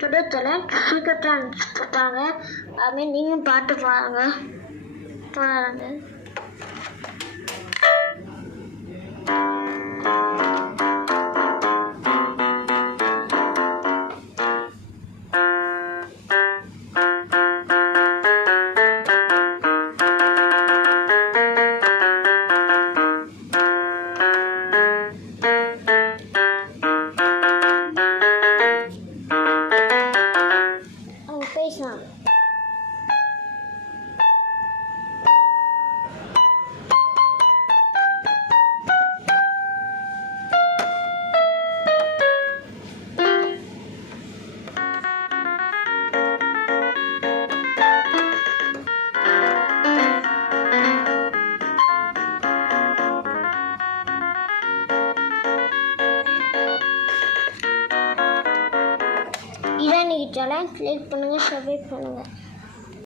Today challenge சீக்கிரத்தில் அனுப்பிச்சுட்டாங்க. அதுமாரி நீங்களும் பாட்டு பாருங்க. பேசலாம். இதான் இன்னைக்கு சேனல். லைக் பண்ணுங்கள், சப்ஸ்கிரைப் பண்ணுங்கள்.